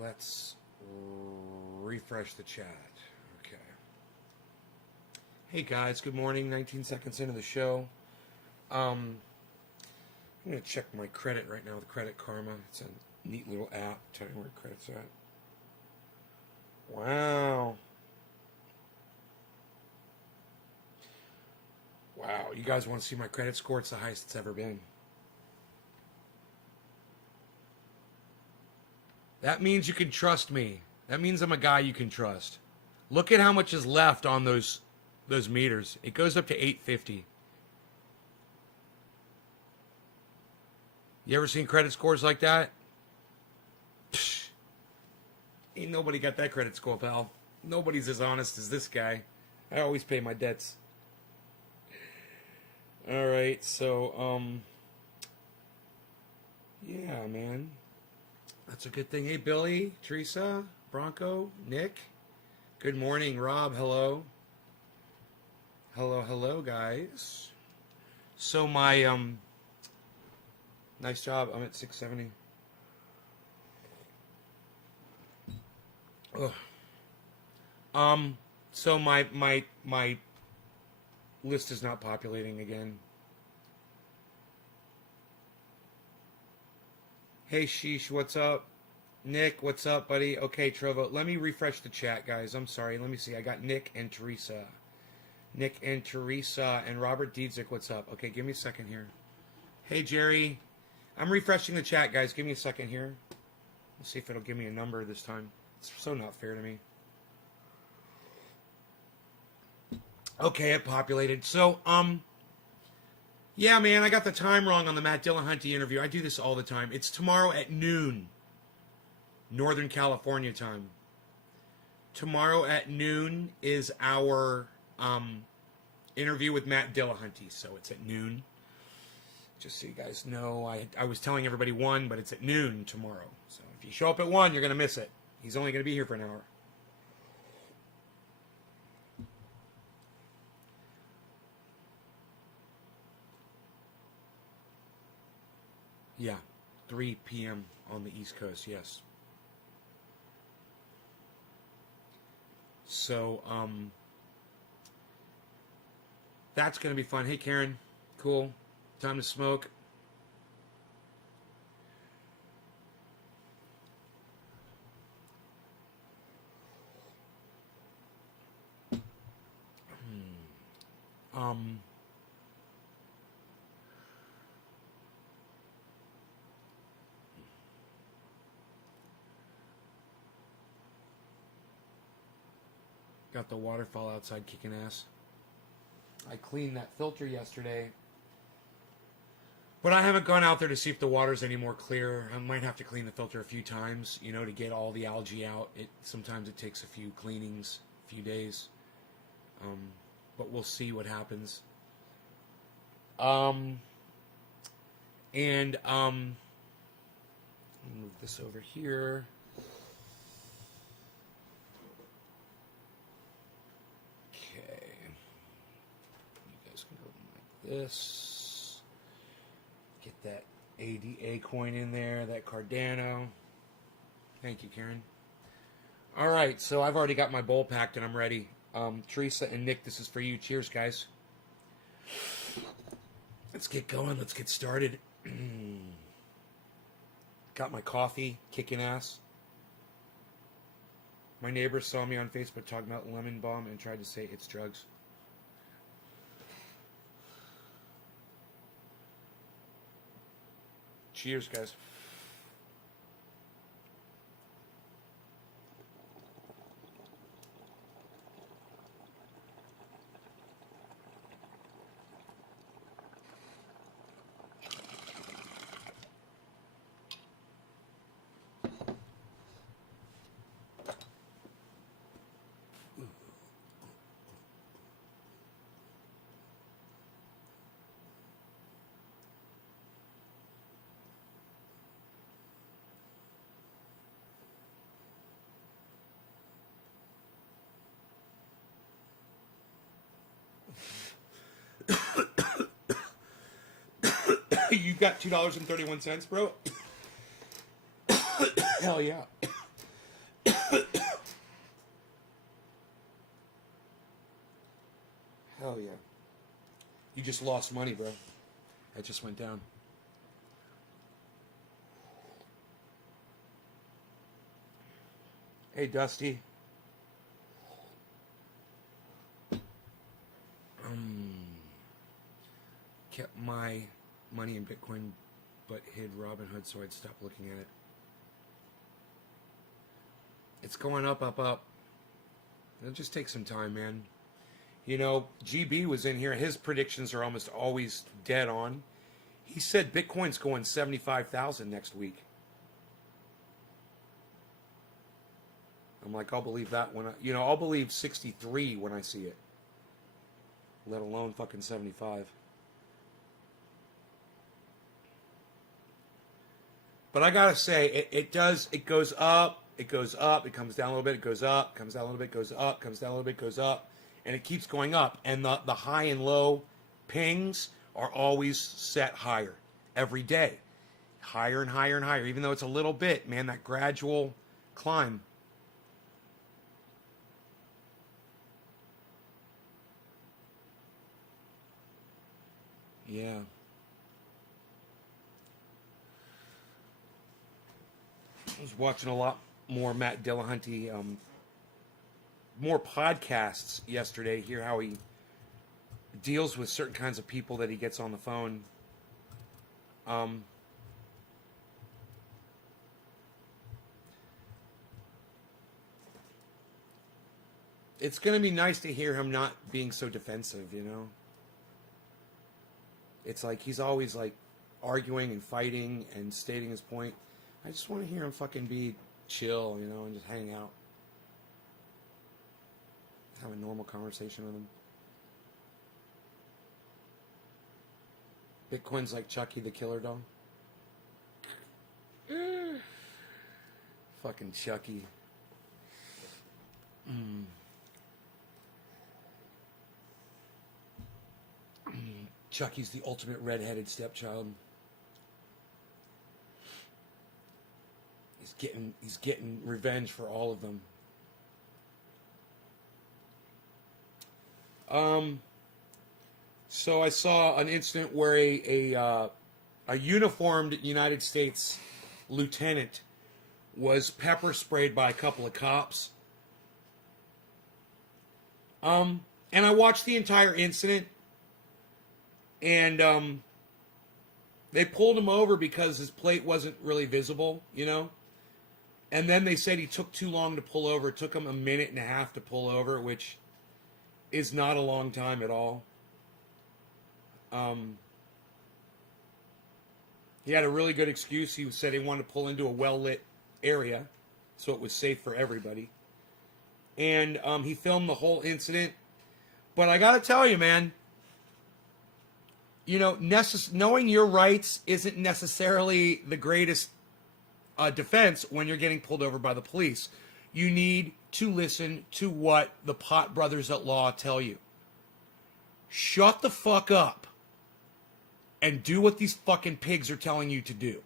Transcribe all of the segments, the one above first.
let's refresh the chat. Okay. Hey guys, good morning. 19 seconds into the show. I'm going to check my credit right now with Credit Karma. It's a neat little app. Tell me where credit's at. Wow. Wow, you guys want to see my credit score? It's the highest it's ever been. That means you can trust me. That means I'm a guy you can trust. Look at how much is left on those meters. It goes up to 850. You ever seen credit scores like that? Psh, ain't nobody got that credit score, pal. Nobody's as honest as this guy. I always pay my debts. All right, so yeah, man. That's a good thing. Hey, Billy, Teresa, Bronco, Nick. Good morning, Rob. Hello. Hello, guys. So my nice job. I'm at 670. Ugh. So my list is not populating again. Hey, Sheesh, what's up? Nick, what's up, buddy? Okay, Trovo, let me refresh the chat, guys. I'm sorry. Let me see. I got Nick and Teresa. Nick and Teresa and Robert Diedzik, what's up? Okay, give me a second here. Hey, Jerry. I'm refreshing the chat, guys. Give me a second here. Let's see if it'll give me a number this time. It's so not fair to me. Okay, it populated. So, yeah, man, I got the time wrong on the Matt Dillahunty interview. I do this all the time. It's tomorrow at noon, Northern California time. Tomorrow at noon is our interview with Matt Dillahunty. So it's at noon. Just so you guys know, I was telling everybody 1, but it's at noon tomorrow. So if you show up at 1, you're going to miss it. He's only going to be here for an hour. Yeah, 3 p.m. on the East Coast, yes. So, that's going to be fun. Hey, Karen. Cool. Time to smoke. Got the waterfall outside kicking ass. I cleaned that filter yesterday. But I haven't gone out there to see if the water's any more clear. I might have to clean the filter a few times, you know, to get all the algae out. Sometimes it takes a few cleanings, a few days. But we'll see what happens. Move this over here. This, get that ADA coin in there, that Cardano. Thank you, Karen. All right, so I've already got my bowl packed and I'm ready. Teresa and Nick, this is for you. Cheers, guys. Let's get going. Let's get started. Got my coffee, kicking ass. My neighbor saw me on Facebook talking about lemon balm and tried to say it's drugs. Cheers, guys. You got $2.31, bro? Hell yeah. Hell yeah. You just lost money, bro. That just went down. Hey, Dusty. Kept my money in Bitcoin, but hid Robinhood so I'd stop looking at it. It's going up, up, up. It'll just take some time, man. You know, GB was in here. His predictions are almost always dead on. He said Bitcoin's going 75,000 next week. I'm like, I'll believe that when I'll believe 63 when I see it. Let alone fucking 75. But I gotta say, it goes up, it goes up, it comes down a little bit, it goes up, comes down a little bit, goes up, comes down a little bit, goes up, and it keeps going up. And the high and low pings are always set higher every day. Higher and higher and higher, even though it's a little bit, man, that gradual climb. Yeah. I was watching a lot more Matt Dillahunty, more podcasts yesterday. Hear how he deals with certain kinds of people that he gets on the phone. It's going to be nice to hear him not being so defensive, you know? It's like he's always like arguing and fighting and stating his point. I just want to hear him fucking be chill, you know, and just hang out. Have a normal conversation with him. Bitcoin's like Chucky the Killer Dog. Fucking Chucky. Chucky's the ultimate red-headed stepchild. He's getting revenge for all of them. So I saw an incident where a uniformed United States lieutenant was pepper sprayed by a couple of cops. And I watched the entire incident, and they pulled him over because his plate wasn't really visible, you know. And then they said he took too long to pull over. It took him a minute and a half to pull over, which is not a long time at all. He had a really good excuse. He said he wanted to pull into a well-lit area, so it was safe for everybody. And he filmed the whole incident. But I got to tell you, man, you know, knowing your rights isn't necessarily the greatest defense when you're getting pulled over by the police. You need to listen to what the pot brothers at law tell you. Shut the fuck up and do what these fucking pigs are telling you to do.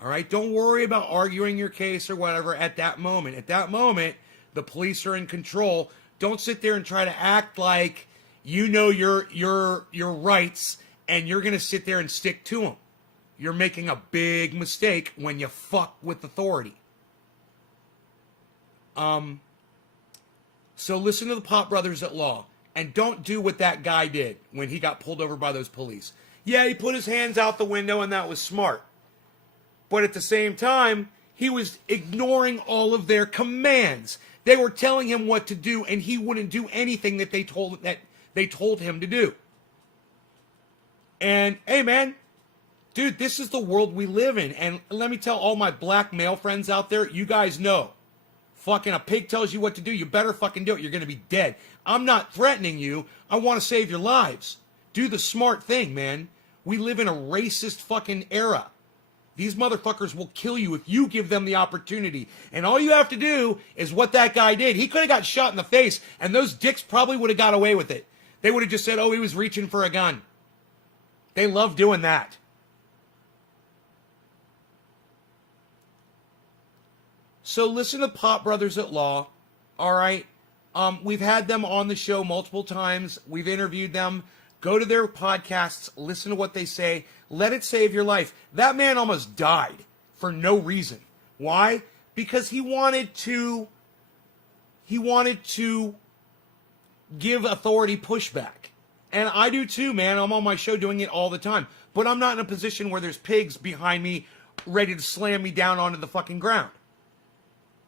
All right? Don't worry about arguing your case or whatever at that moment. At that moment, the police are in control. Don't sit there and try to act like you know your rights and you're going to sit there and stick to them. You're making a big mistake when you fuck with authority. So listen to the pot brothers at law and don't do what that guy did when he got pulled over by those police. Yeah, he put his hands out the window and that was smart. But at the same time, he was ignoring all of their commands. They were telling him what to do and he wouldn't do anything that they told him to do. And hey man, dude, this is the world we live in. And let me tell all my black male friends out there, you guys know. Fucking a pig tells you what to do, you better fucking do it. You're going to be dead. I'm not threatening you. I want to save your lives. Do the smart thing, man. We live in a racist fucking era. These motherfuckers will kill you if you give them the opportunity. And all you have to do is what that guy did. He could have got shot in the face, and those dicks probably would have got away with it. They would have just said, oh, he was reaching for a gun. They love doing that. So listen to Pot Brothers at Law, all right? We've had them on the show multiple times. We've interviewed them. Go to their podcasts, listen to what they say. Let it save your life. That man almost died for no reason. Why? Because he wanted to give authority pushback. And I do too, man. I'm on my show doing it all the time. But I'm not in a position where there's pigs behind me ready to slam me down onto the fucking ground.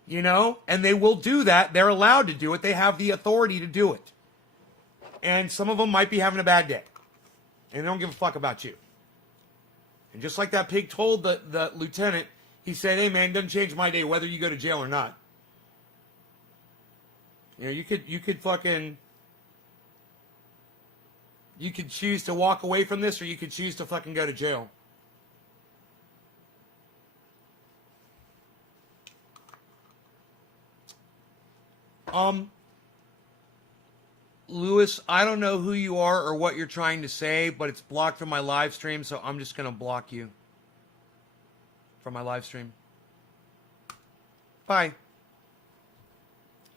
You know? And they will do that. They're allowed to do it. They have the authority to do it. And some of them might be having a bad day. And they don't give a fuck about you. And just like that pig told the lieutenant, he said, hey man, it doesn't change my day whether you go to jail or not. You know, you could fucking... You could choose to walk away from this, or you could choose to fucking go to jail. Lewis, I don't know who you are or what you're trying to say, but it's blocked from my live stream, so I'm just going to block you from my live stream. Bye.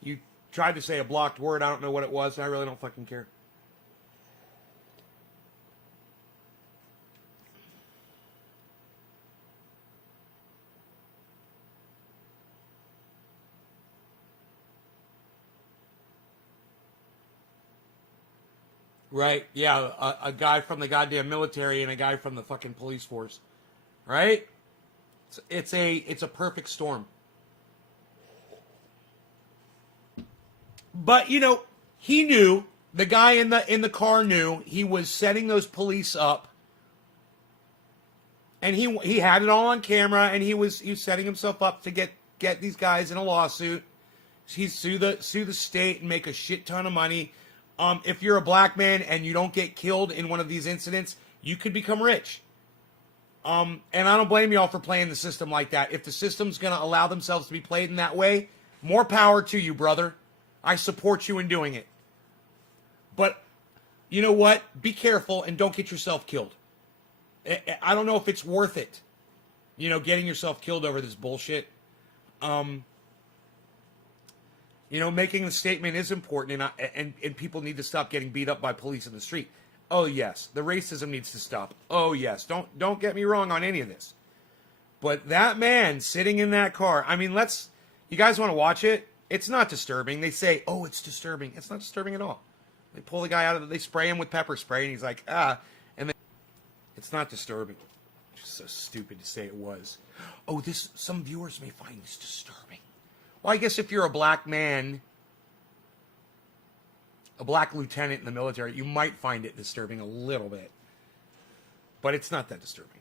You tried to say a blocked word. I don't know what it was, and I really don't fucking care. Right, yeah, a guy from the goddamn military and a guy from the fucking police force, right? It's a perfect storm. But you know, he knew, the guy in the car knew he was setting those police up, and he had it all on camera, and he was setting himself up to get these guys in a lawsuit. He'd sue the state and make a shit ton of money. If you're a black man and you don't get killed in one of these incidents, you could become rich. And I don't blame y'all for playing the system like that. If the system's going to allow themselves to be played in that way, more power to you, brother. I support you in doing it. But you know what? Be careful and don't get yourself killed. I don't know if it's worth it, you know, getting yourself killed over this bullshit. You know, making the statement is important, and people need to stop getting beat up by police in the street. Oh yes, the racism needs to stop. Oh yes, don't get me wrong on any of this. But that man sitting in that car, I mean, you guys want to watch it? It's not disturbing. They say, oh, it's disturbing. It's not disturbing at all. They pull the guy out they spray him with pepper spray, and he's like, and then it's not disturbing. It's so stupid to say it was. Oh, some viewers may find this disturbing. Well, I guess if you're a black man, a black lieutenant in the military, you might find it disturbing a little bit. But it's not that disturbing.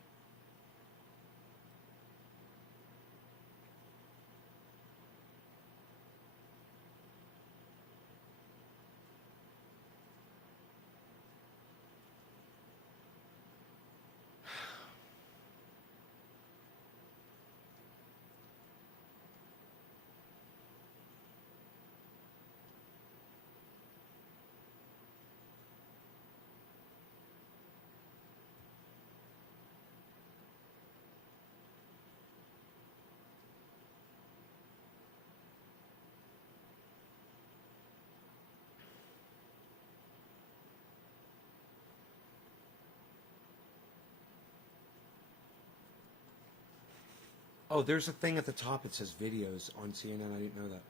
Oh, there's a thing at the top that says videos on CNN. I didn't know that.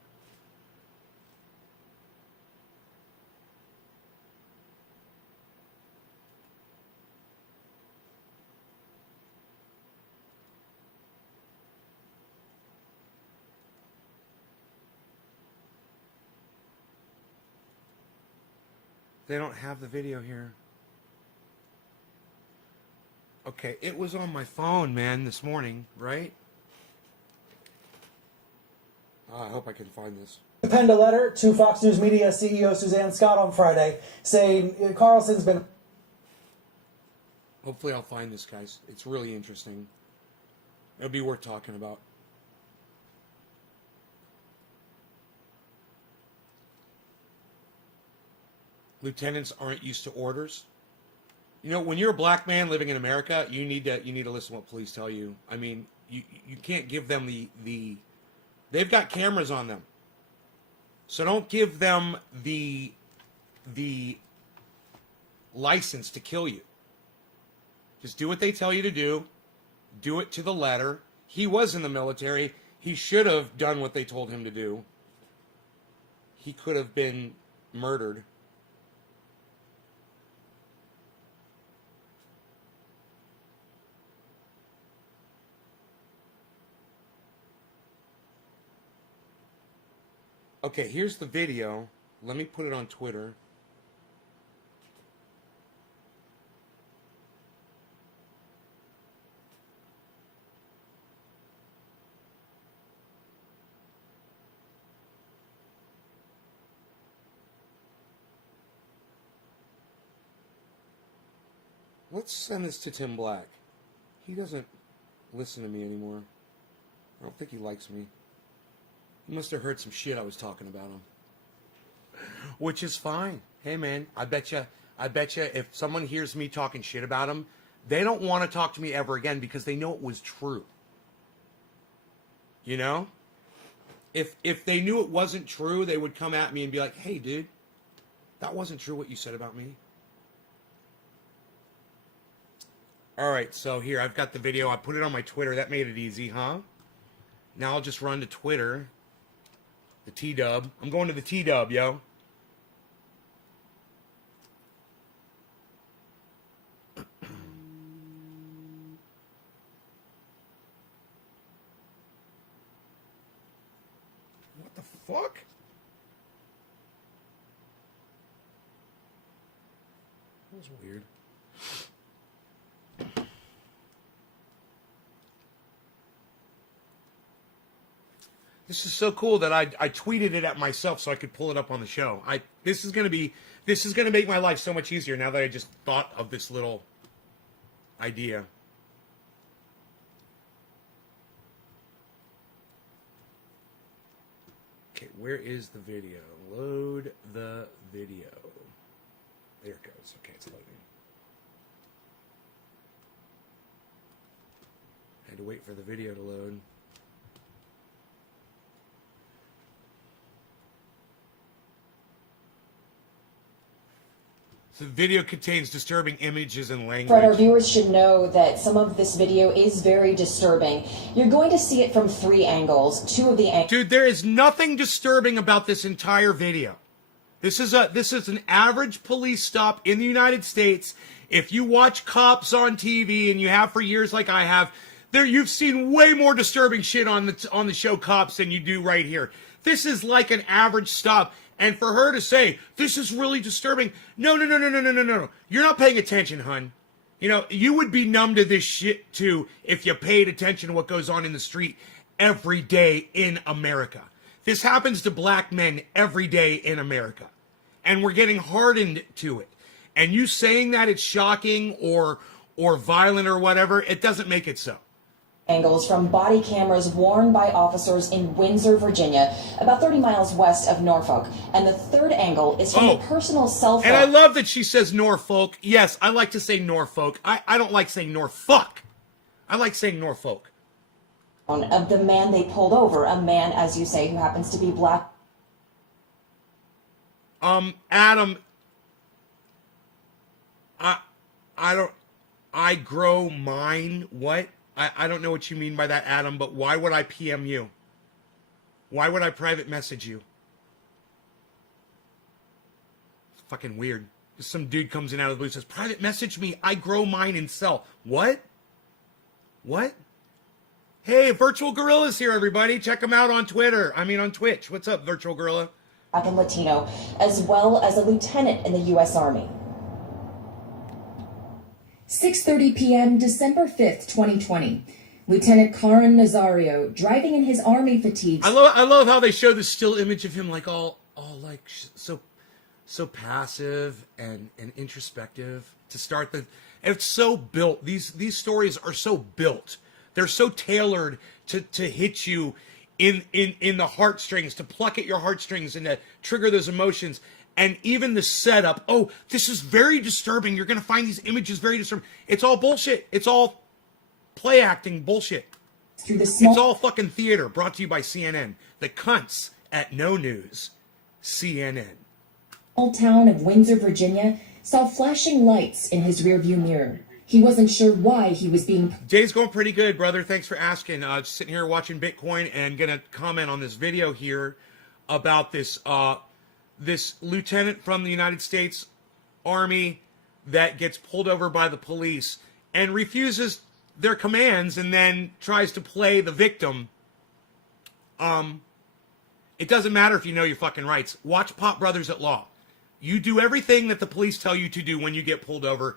They don't have the video here. Okay, it was on my phone, man, this morning, right? I hope I can find this. Penned a letter to Fox News Media CEO Suzanne Scott on Friday saying Carlson's been... Hopefully I'll find this, guys. It's really interesting. It'll be worth talking about. Lieutenants aren't used to orders. You know, when you're a black man living in America, you need to listen to what police tell you. I mean, you can't give them the they've got cameras on them. So don't give them the license to kill you. Just do what they tell you to do. Do it to the letter. He was in the military. He should have done what they told him to do. He could have been murdered. Okay, here's the video. Let me put it on Twitter. Let's send this to Tim Black. He doesn't listen to me anymore. I don't think he likes me. He must have heard some shit I was talking about him. Which is fine. Hey man, I bet you if someone hears me talking shit about him, they don't want to talk to me ever again because they know it was true. You know? If they knew it wasn't true, they would come at me and be like, "Hey dude, that wasn't true what you said about me." All right, so here, I've got the video. I put it on my Twitter. That made it easy, huh? Now I'll just run to Twitter. The T-Dub. I'm going to the T-Dub, yo. What the fuck? That was weird. This is so cool that I tweeted it at myself so I could pull it up on the show. This is gonna make my life so much easier now that I just thought of this little idea. Okay, where is the video? Load the video. There it goes. Okay, it's loading. I had to wait for the video to load. The video contains disturbing images and language. Fred, our viewers should know that some of this video is very disturbing. You're going to see it from 3 angles. 2 of the angles. Dude, there is nothing disturbing about this entire video. This is an average police stop in the United States. If you watch cops on TV, and you have for years like I have, you've seen way more disturbing shit on the show Cops than you do right here. This is like an average stop. And for her to say, this is really disturbing. No. You're not paying attention, hun. You know, you would be numb to this shit, too, if you paid attention to what goes on in the street every day in America. This happens to black men every day in America. And we're getting hardened to it. And you saying that it's shocking or violent or whatever, it doesn't make it so. Angles from body cameras worn by officers in Windsor, Virginia, about 30 miles west of Norfolk. And the 3rd angle is from a personal cell phone. And I love that she says Norfolk. Yes, I like to say Norfolk. I don't like saying Norfolk. I like saying Norfolk. Of the man they pulled over, a man, as you say, who happens to be black. Adam, I grow mine. What? I don't know what you mean by that, Adam, but why would I PM you? Why would I private message you? It's fucking weird. Just some dude comes in out of the blue and says, private message me, I grow mine and sell. What? What? Hey, Virtual Gorilla's here, everybody. Check him out on Twitter. On Twitch. What's up, Virtual Gorilla? Black and Latino, as well as a lieutenant in the U.S. Army. 6:30 p.m., December 5th, 2020. Lieutenant Karan Nazario, driving in his army fatigues. I love how they show this still image of him like all like so passive and introspective to start the. And it's so built. These stories are so built. They're so tailored to hit you in the heartstrings, to pluck at your heartstrings and to trigger those emotions. And even the setup, oh, this is very disturbing. You're going to find these images very disturbing. It's all bullshit. It's all play acting bullshit. It's all fucking theater brought to you by CNN. The cunts at No News. CNN. Small town of Windsor, Virginia, saw flashing lights in his rearview mirror. He wasn't sure why he was being... Day's going pretty good, brother. Thanks for asking. Just sitting here watching Bitcoin and gonna comment on this video here about this this lieutenant from the United States Army that gets pulled over by the police and refuses their commands and then tries to play the victim. It doesn't matter if you know your fucking rights. Watch Pop Brothers at Law. You do everything that the police tell you to do when you get pulled over.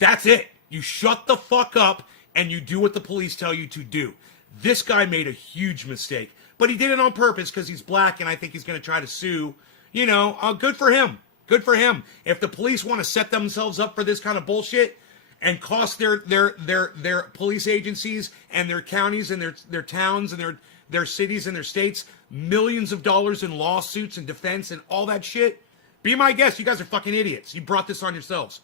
That's it. You shut the fuck up and you do what the police tell you to do. This guy made a huge mistake, but he did it on purpose because he's black, and I think he's going to try to sue. You know, good for him. Good for him. If the police want to set themselves up for this kind of bullshit and cost their police agencies and their counties and their towns and their cities and their states millions of dollars in lawsuits and defense and all that shit, be my guest. You guys are fucking idiots. You brought this on yourselves.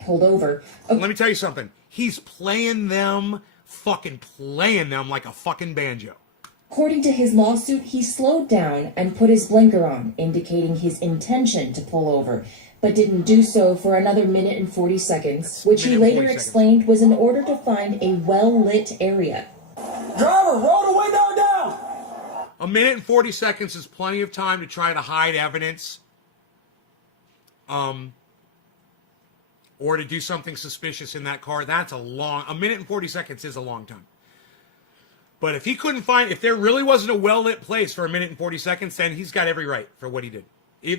Pulled over. Let me tell you something. He's playing them like a fucking banjo. According to his lawsuit, he slowed down and put his blinker on, indicating his intention to pull over, but didn't do so for another minute and 40 seconds, which he later explained was in order to find a well-lit area. Driver, roll the window down! A minute and 40 seconds is plenty of time to try to hide evidence. Or to do something suspicious in that car. That's a minute and 40 seconds is a long time. But if he couldn't find, if there really wasn't a well-lit place for a minute and 40 seconds, then he's got every right for what he did.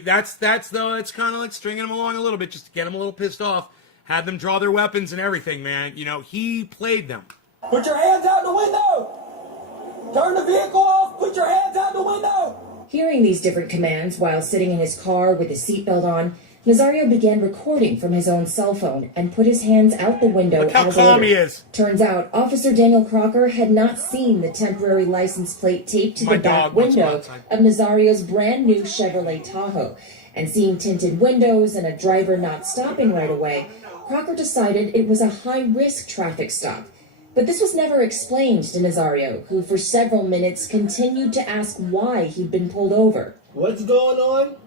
That's though, it's kind of like stringing him along a little bit just to get him a little pissed off. Had them draw their weapons and everything, man. You know, he played them. Put your hands out the window! Turn the vehicle off! Put your hands out the window! Hearing these different commands while sitting in his car with his seatbelt on, Nazario began recording from his own cell phone and put his hands out the window. Look how calm he is. Turns out Officer Daniel Crocker had not seen the temporary license plate taped to the back window of Nazario's brand new Chevrolet Tahoe. And seeing tinted windows and a driver not stopping right away, Crocker decided it was a high-risk traffic stop. But this was never explained to Nazario, who for several minutes continued to ask why he'd been pulled over. What's going on?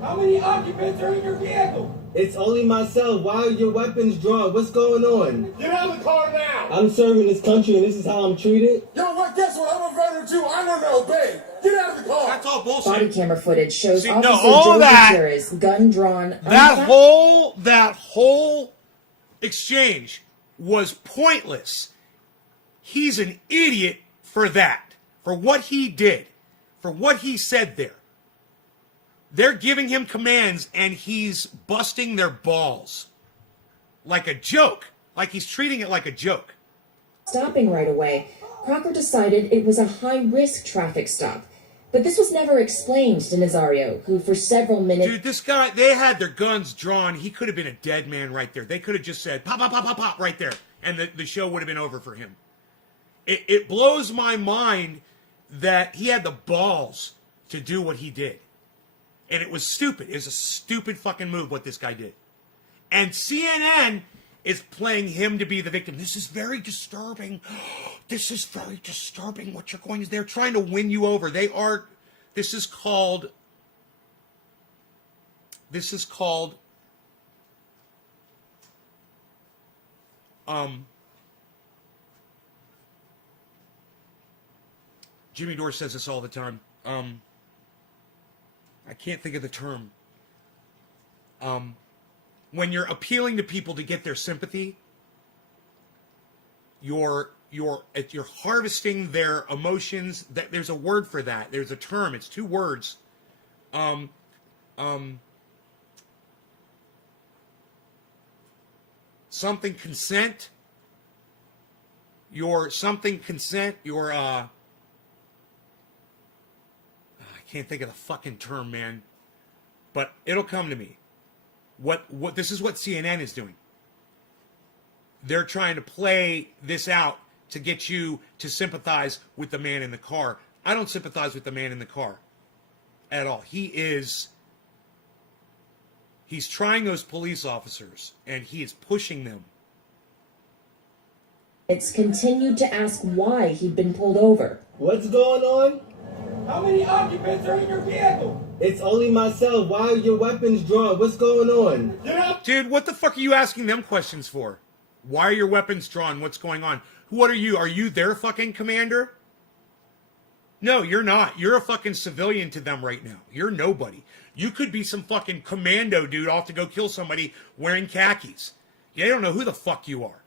How many occupants are in your vehicle? It's only myself. Why are your weapons drawn? What's going on? Get out of the car now! I'm serving this country and this is how I'm treated? Yo, what? Guess what? I'm a veteran too. I learned to obey. Get out of the car! That's all bullshit. Body camera footage shows See, Officer all Joe that- Gutierrez, gun drawn. That whole exchange was pointless. He's an idiot for that. For what he did. For what he said there. They're giving him commands and he's busting their balls. Like a joke. Like he's treating it like a joke. Stopping right away, Crocker decided it was a high-risk traffic stop. But this was never explained to Nazario, who for several minutes... Dude, this guy, they had their guns drawn. He could have been a dead man right there. They could have just said, pop, pop, pop, pop, pop, right there. And the show would have been over for him. It blows my mind that he had the balls to do what he did. And it was stupid. It was a stupid fucking move what this guy did. And CNN is playing him to be the victim. This is very disturbing. This is very disturbing what you're going to... They're trying to win you over. They are... This is called... Jimmy Dore says this all the time. I can't think of the term. When you're appealing to people to get their sympathy, you're harvesting their emotions. There's a word for that. There's a term. It's 2 words. Something consent. Your something consent. Your I can't think of the fucking term, man. But it'll come to me. What this is what CNN is doing. They're trying to play this out to get you to sympathize with the man in the car. I don't sympathize with the man in the car at all. He's trying those police officers and he is pushing them. It's continued to ask why he'd been pulled over. What's going on? How many occupants are in your vehicle? It's only myself. Why are your weapons drawn? What's going on? Dude, what the fuck are you asking them questions for? Why are your weapons drawn? What's going on? What are you? Are you their fucking commander? No, you're not. You're a fucking civilian to them right now. You're nobody. You could be some fucking commando dude off to go kill somebody wearing khakis. They don't know who the fuck you are.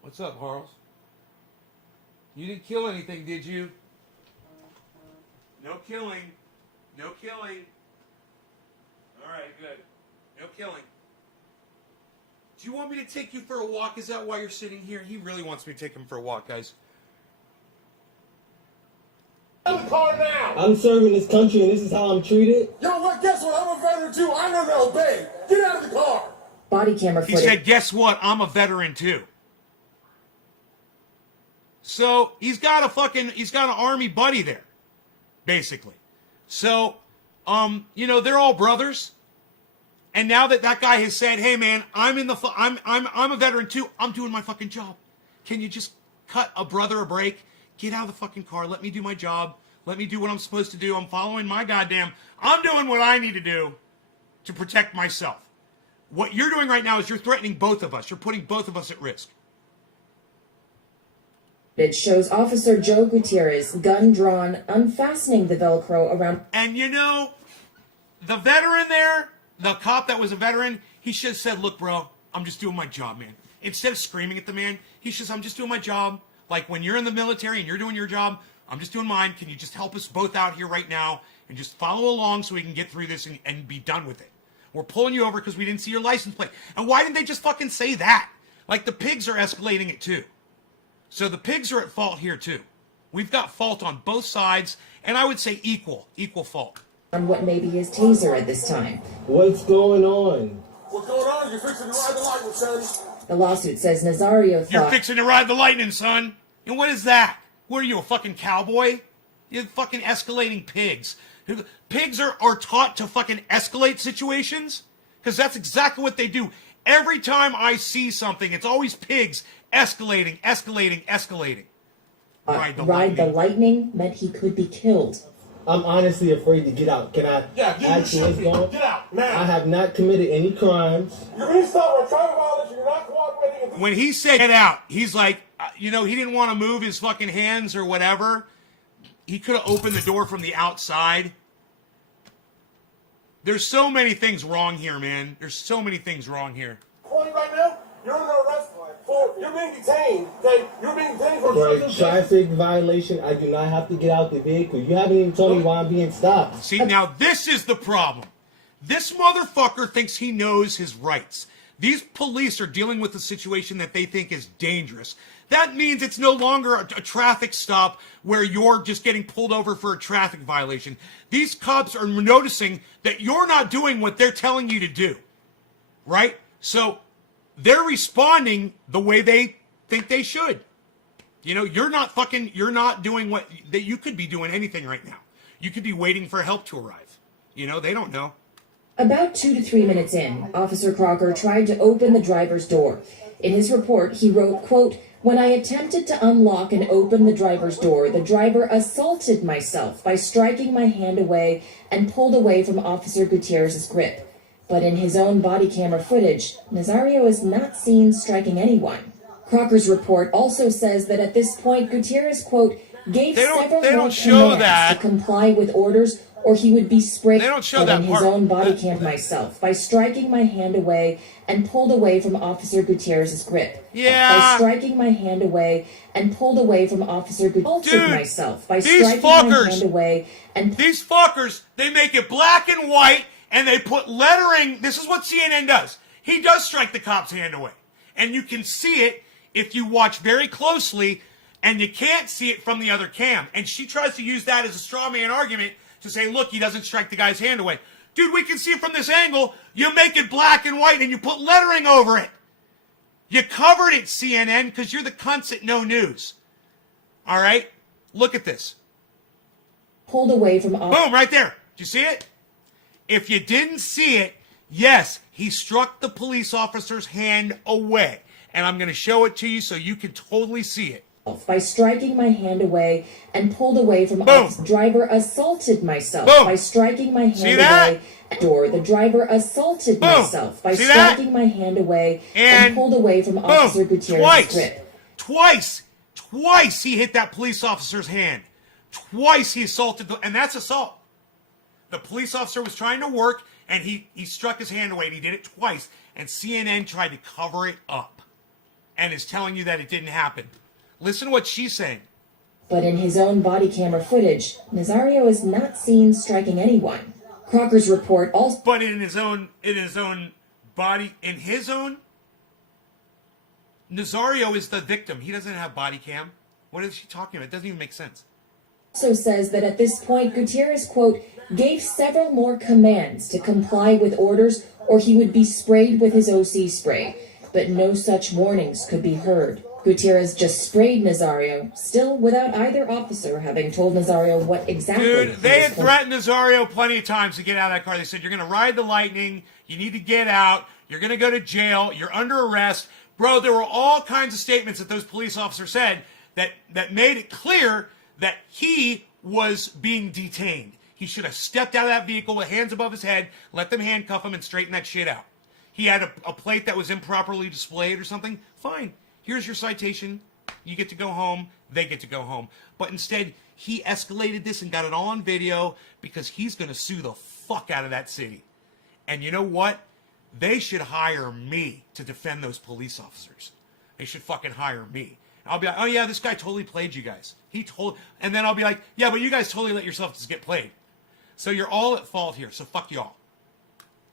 What's up, Harles? You didn't kill anything, did you? No killing. No killing. All right, good. No killing. Do you want me to take you for a walk? Is that why you're sitting here? He really wants me to take him for a walk, guys. Get out of the car now! I'm serving this country and this is how I'm treated? Yo, what? Guess what? I'm a veteran too. I know to obey. Get out of the car! Body camera He footage. said, guess what? I'm a veteran too. So he's got an army buddy there, basically. So, they're all brothers. And now that guy has said, hey man, I'm a veteran too. I'm doing my fucking job. Can you just cut a brother a break? Get out of the fucking car. Let me do my job. Let me do what I'm supposed to do. I'm following my I'm doing what I need to do to protect myself. What you're doing right now is you're threatening both of us. You're putting both of us at risk. It shows Officer Joe Gutierrez, gun drawn, unfastening the Velcro around. And the veteran there, the cop that was a veteran, he should have said, look, bro, I'm just doing my job, man. Instead of screaming at the man, he says, I'm just doing my job. Like when you're in the military and you're doing your job, I'm just doing mine. Can you just help us both out here right now and just follow along so we can get through this and be done with it? We're pulling you over because we didn't see your license plate. And why didn't they just fucking say that? Like the pigs are escalating it too. So the pigs are at fault here too. We've got fault on both sides, and I would say equal fault. On what may be his taser at this time. What's going on? What's going on? You're fixing to ride the lightning, son. The lawsuit says Nazario thought... You're fixing to ride the lightning, son. And what is that? What are you, a fucking cowboy? You're fucking escalating pigs. Pigs are taught to fucking escalate situations, because that's exactly what they do. Every time I see something, it's always pigs escalating. Ride the lightning meant he could be killed. I'm honestly afraid to get out. Can I ask you what's going on? Get out, now. I have not committed any crimes. You're being stopped for traffic violation. You're not cooperating. When he said get out, he's like, he didn't want to move his fucking hands or whatever. He could have opened the door from the outside. There's so many things wrong here, man. There's so many things wrong here. Calling right now, you're under arrest you're being detained. Okay, you're being detained for For a traffic violation, I do not have to get out the vehicle. You haven't even told me why I'm being stopped. See, now this is the problem. This motherfucker thinks he knows his rights. These police are dealing with a situation that they think is dangerous. That means it's no longer a traffic stop where you're just getting pulled over for a traffic violation. These cops are noticing that you're not doing what they're telling you to do. Right? So they're responding the way they think they should. You're not doing what that you could be doing anything right now. You could be waiting for help to arrive. They don't know. About 2 to 3 minutes in, Officer Crocker tried to open the driver's door. In his report, he wrote, quote, when I attempted to unlock and open the driver's door, the driver assaulted myself by striking my hand away and pulled away from Officer Gutierrez's grip. But in his own body camera footage, Nazario is not seen striking anyone. Crocker's report also says that at this point, Gutierrez, quote, gave several commands to comply with orders or he would be sprayed. They don't show that in his own body cam myself by striking my hand away and pulled away from Officer Gutierrez's grip. Yeah. By striking my hand away and pulled away from Officer Gutierrez. Dude, myself by these striking fuckers, my hand away and these fuckers, they make it black and white and they put lettering. This is what CNN does. He does strike the cop's hand away. And you can see it if you watch very closely, and you can't see it from the other cam. And she tries to use that as a straw man argument to say, look, he doesn't strike the guy's hand away. Dude, we can see it from this angle. You make it black and white and you put lettering over it. You covered it, CNN, because you're the cunts at No News. All right? Look at this. Pulled away from... Boom, right there. Did you see it? If you didn't see it, yes, he struck the police officer's hand away. And I'm going to show it to you so you can totally see it. by striking my hand away and pulled away from Boom. officer. Driver assaulted myself Boom. by striking my See hand that? away. Door. The driver assaulted Boom. myself by See that? striking my hand away And pulled away from Officer Gutierrez's grip. Twice he hit that police officer's hand. Twice he assaulted, and that's assault. The police officer was trying to work, and he struck his hand away, and he did it twice. And CNN tried to cover it up and is telling you that it didn't happen. Listen to what she's saying. But in his own body camera footage, Nazario is not seen striking anyone. Crocker's report also... But in his own Nazario is the victim. He doesn't have body cam. What is she talking about? It doesn't even make sense. Also says that at this point, Gutierrez, quote, gave several more commands to comply with orders or he would be sprayed with his OC spray. But no such warnings could be heard. Gutierrez just sprayed Nazario, still without either officer having told Nazario what exactly... Dude, they had threatened Nazario plenty of times to get out of that car. They said, you're going to ride the lightning. You need to get out. You're going to go to jail. You're under arrest. Bro, there were all kinds of statements that those police officers said that made it clear that he was being detained. He should have stepped out of that vehicle with hands above his head, let them handcuff him, and straighten that shit out. He had a plate that was improperly displayed or something. Fine. Here's your citation. You get to go home. They get to go home. But instead, he escalated this and got it all on video because he's going to sue the fuck out of that city. And you know what? They should hire me to defend those police officers. They should fucking hire me. I'll be like, oh yeah, this guy totally played you guys. And then I'll be like, yeah, but you guys totally let yourself just get played. So you're all at fault here, so fuck y'all.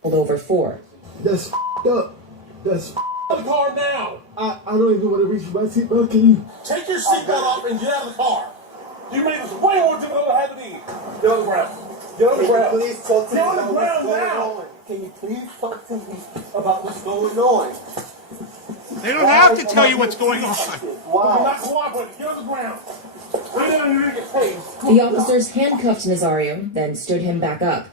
Over 4. That's up. That's Out of the car now. I don't even want to reach my seatbelt. Can you? Take your seatbelt off and get out of the car. You made this way more difficult than it had to be. Get on the ground. Get on the ground. Please talk to me Get on the about ground what's going now. on. Can you please talk to me about what's going on? They don't have to tell you what's going on. You're Wow. not cooperating. Get on the ground. Lay down and you're gonna get paid. The officers handcuffed Nazario, then stood him back up.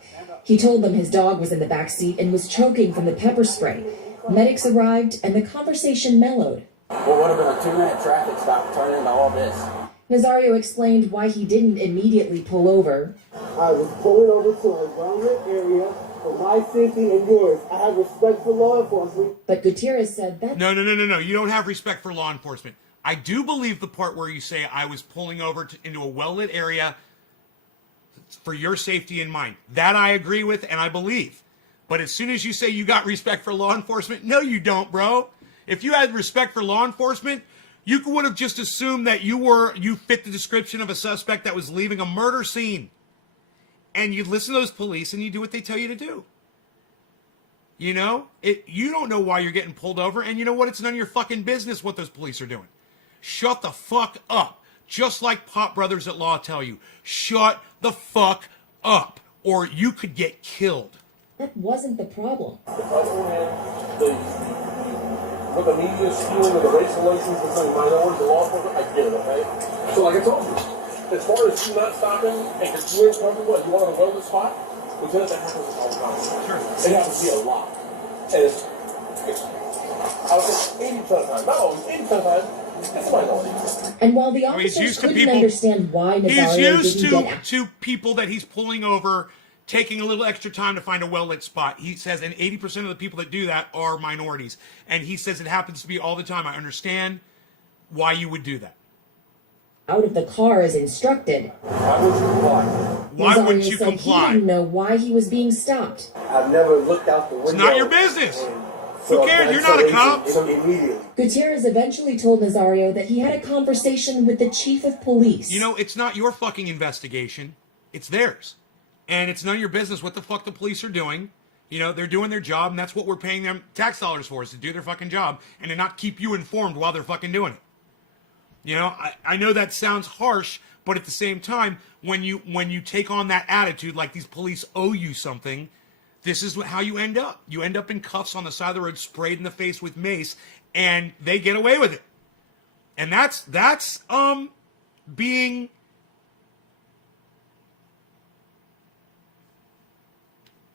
He told them his dog was in the back seat and was choking from the pepper spray. Medics arrived and the conversation mellowed. What would have been a 2-minute traffic stop turning into all this? Nazario explained why he didn't immediately pull over. I was pulling over to a well-lit area for my safety and yours. I have respect for law enforcement. But Gutierrez said that No. You don't have respect for law enforcement. I do believe the part where you say I was pulling over into a well-lit area for your safety in mind. That I agree with and I believe. But as soon as you say you got respect for law enforcement, no, you don't, bro. If you had respect for law enforcement, you would have just assumed that you fit the description of a suspect that was leaving a murder scene. And you listen to those police and you do what they tell you to do. You know? You don't know why you're getting pulled over, and you know what? It's none of your fucking business what those police are doing. Shut the fuck up. Just like Pop Brothers at Law tell you. Shut the fuck up, or you could get killed. that wasn't the problem. The problem is what the media is stealing of the race relations between minorities and law enforcement. I get it, okay? So like I told you, as far as you not stopping and you're comfortable and you want to go to the spot, Lieutenant, that happens all the time. Sure. It happens to be a lot. And it's I would say 80% of the time, not always, 80% of the time, it's a minority. And while the he's officers used to couldn't people- understand why He's Nazario used didn't get to people that he's pulling over, taking a little extra time to find a well-lit spot. He says, and 80% of the people that do that are minorities. And he says it happens to be all the time. I understand why you would do that. out of the car as instructed, Why would you comply? Why Nazario wouldn't you said comply? he didn't know why he was being stopped. I've never looked out the window. It's not your business. and Who saw cares? that You're not a cop. Immediately. Gutierrez eventually told Nazario that he had a conversation with the chief of police. You know, it's not your fucking investigation. It's theirs. And it's none of your business what the fuck the police are doing. You know, they're doing their job, and that's what we're paying them tax dollars for, is to do their fucking job and to not keep you informed while they're fucking doing it. You know, I know that sounds harsh, but at the same time, when you take on that attitude like these police owe you something, this is how you end up. You end up in cuffs on the side of the road, sprayed in the face with mace, and they get away with it. And that's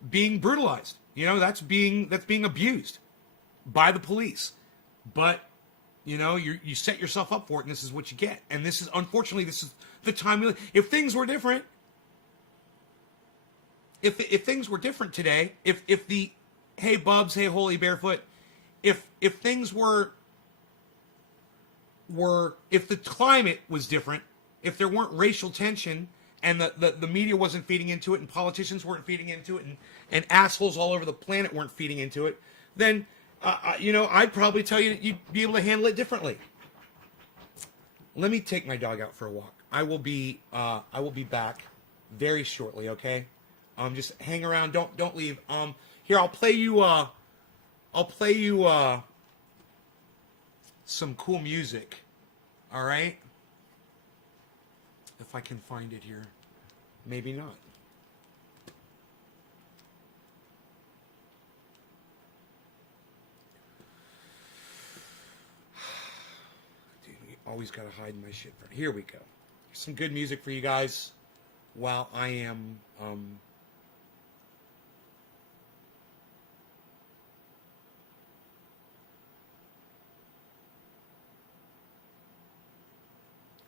being brutalized. You know, that's being abused by the police. But You know, you set yourself up for it, and this is what you get. And this is, unfortunately, this is the time we live. If things were different, if things were different today, if the hey Bubs, hey Holy Barefoot, if things were if the climate was different, if there weren't racial tension, and the media wasn't feeding into it, and politicians weren't feeding into it, and assholes all over the planet weren't feeding into it, then you know, I'd probably tell you that you'd be able to handle it differently. Let me take my dog out for a walk. I will be back very shortly. Okay, just hang around. Don't leave. Here, I'll play you some cool music. All right. If I can find it here, maybe not. Always got to hide my shit. Here we go. Some good music for you guys while I am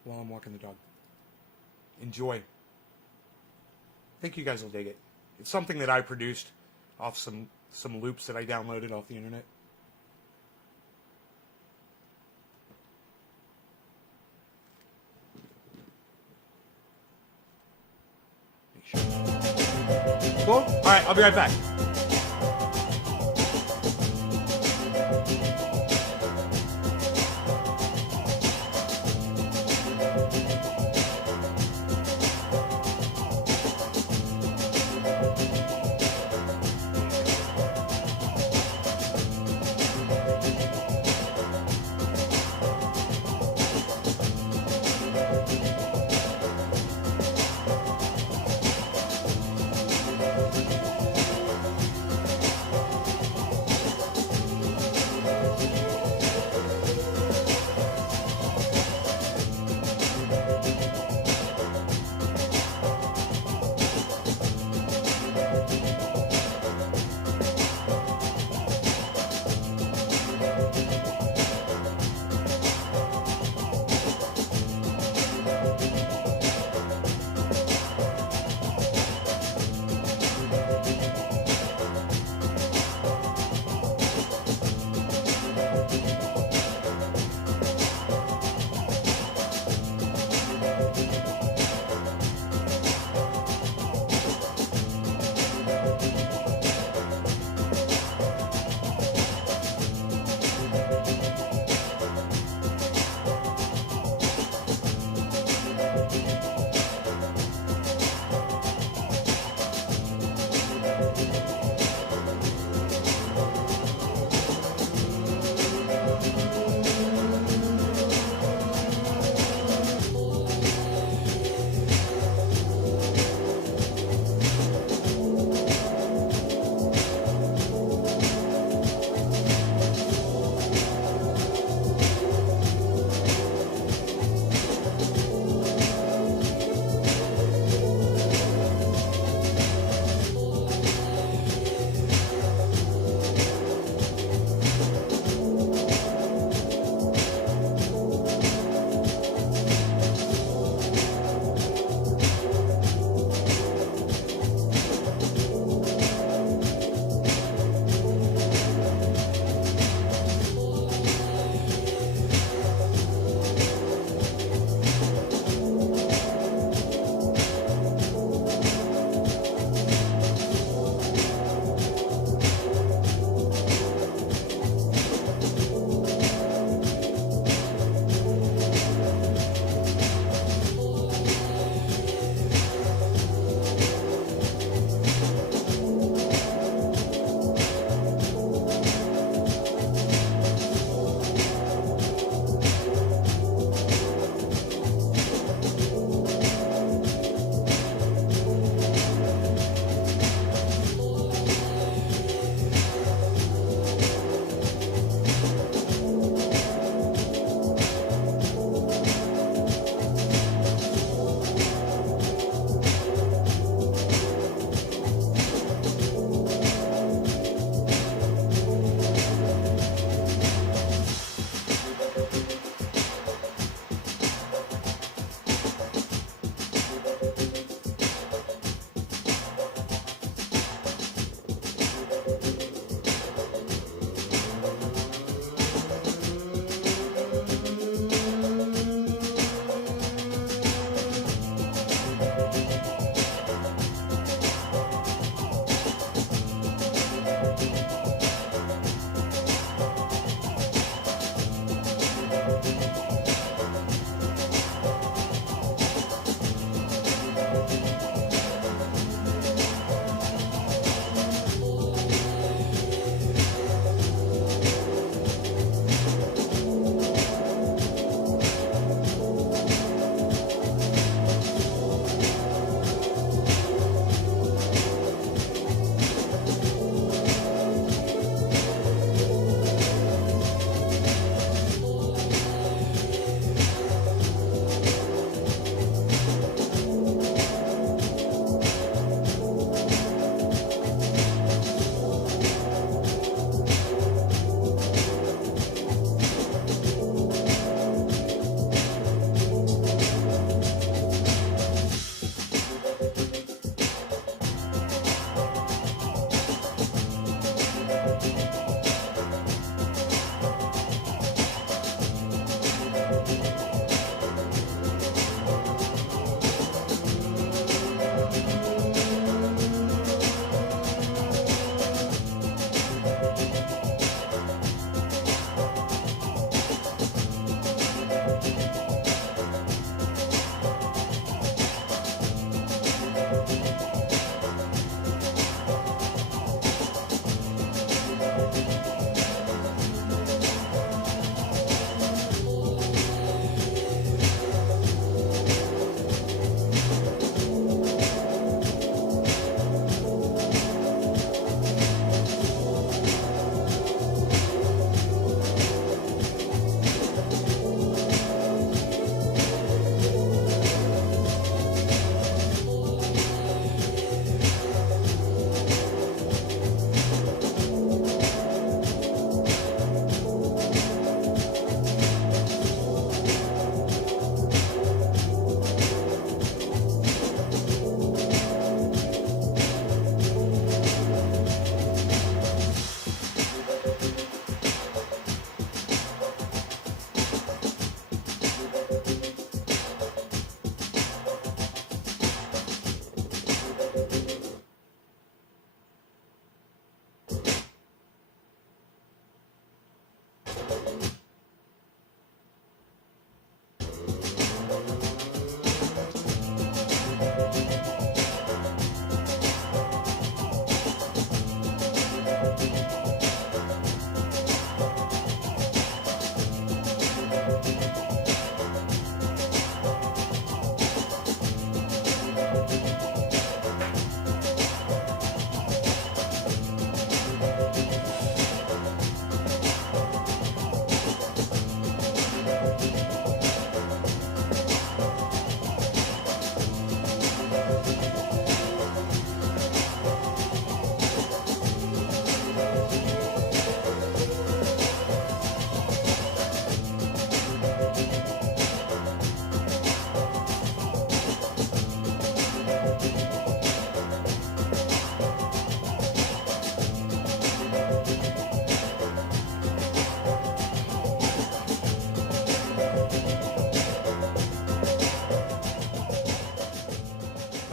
while I'm walking the dog. Enjoy. I think you guys will dig it. It's something that I produced off some loops that I downloaded off the internet. Cool? All right, I'll be right back.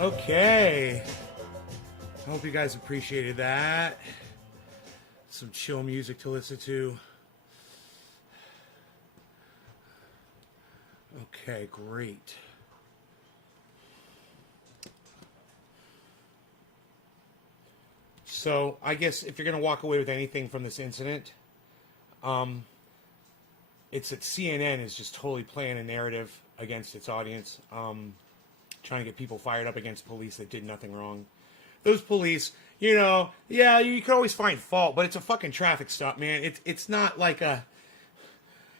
Okay. I hope you guys appreciated that. Some chill music to listen to. Okay, great. So, I guess if you're going to walk away with anything from this incident, it's that CNN is just totally playing a narrative against its audience, trying to get people fired up against police that did nothing wrong. Those police, you know, yeah, you can always find fault, but it's a fucking traffic stop, man. It's not like a,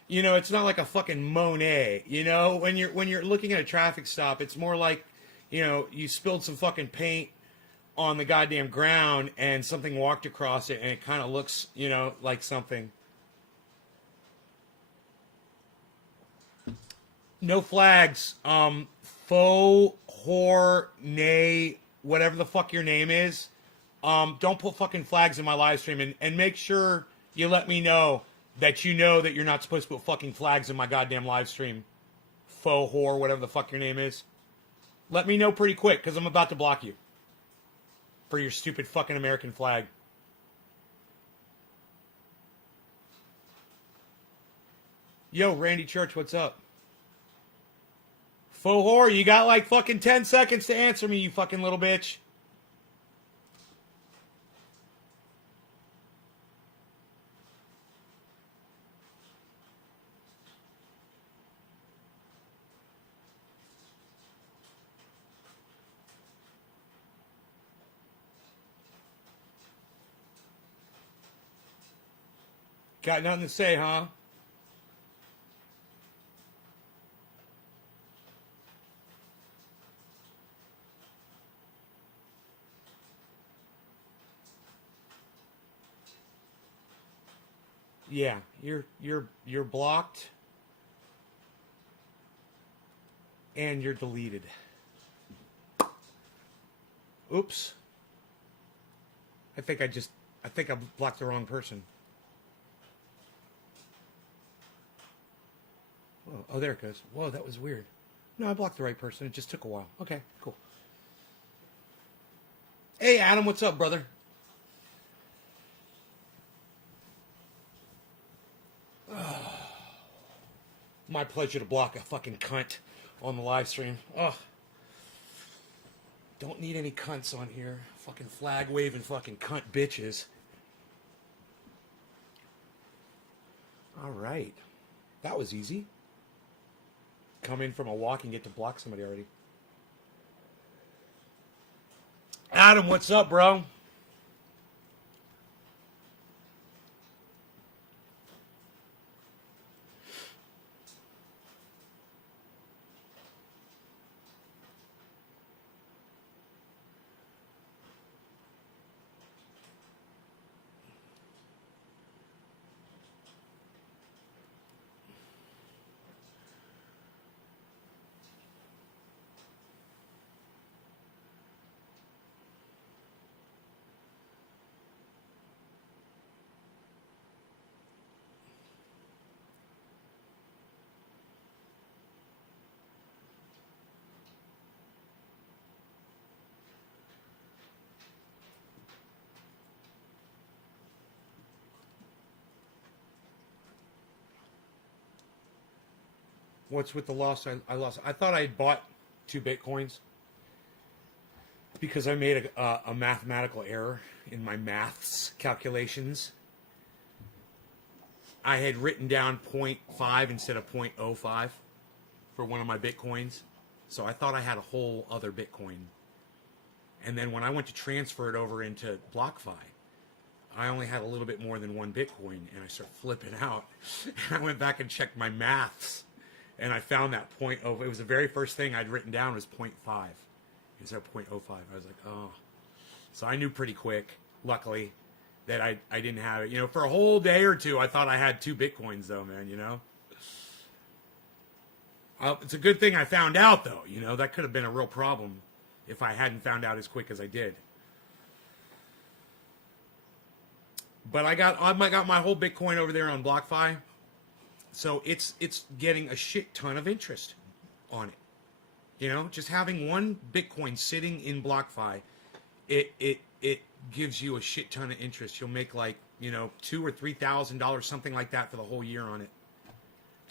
you know, it's not like a fucking Monet. You know, when you're looking at a traffic stop, it's more like, you know, you spilled some fucking paint on the goddamn ground and something walked across it and it kind of looks, you know, like something. No flags. Faux whore nay, whatever the fuck your name is. Don't put fucking flags in my live stream, and make sure you let me know that you're not supposed to put fucking flags in my goddamn live stream. Faux whore, whatever the fuck your name is. Let me know pretty quick, because I'm about to block you. For your stupid fucking American flag. Yo, Randy Church, what's up? Faux whore, you got like fucking 10 seconds to answer me, you fucking little bitch. Got nothing to say, huh? Yeah, you're blocked and you're deleted. Oops. I think I blocked the wrong person. Whoa. Oh, there it goes. Whoa, that was weird. No, I blocked the right person. It just took a while. Okay, cool. Hey, Adam, what's up, brother? My pleasure to block a fucking cunt on the live stream. Ugh. Don't need any cunts on here. Fucking flag waving fucking cunt bitches. All right. That was easy. Come in from a walk and get to block somebody already. Adam, what's up, bro? What's with the loss? I lost. I thought I had bought 2 Bitcoins because I made a mathematical error in my maths calculations. I had written down 0.5 instead of 0.05 for one of my Bitcoins. So I thought I had a whole other Bitcoin. And then when I went to transfer it over into BlockFi, I only had a little bit more than 1 Bitcoin, and I started flipping out. And I went back and checked my maths. And I found that it was the very first thing I'd written down was 0.5 instead of 0.05. I was like, oh. So I knew pretty quick, luckily, that I didn't have it. You know, for a whole day or two, I thought I had 2 Bitcoins, though, man, you know. It's a good thing I found out, though. You know, that could have been a real problem if I hadn't found out as quick as I did. But I got my whole Bitcoin over there on BlockFi. So it's getting a shit ton of interest on it. You know, just having one Bitcoin sitting in BlockFi, it gives you a shit ton of interest. You'll make like, you know, $2,000 or $3,000, something like that for the whole year on it.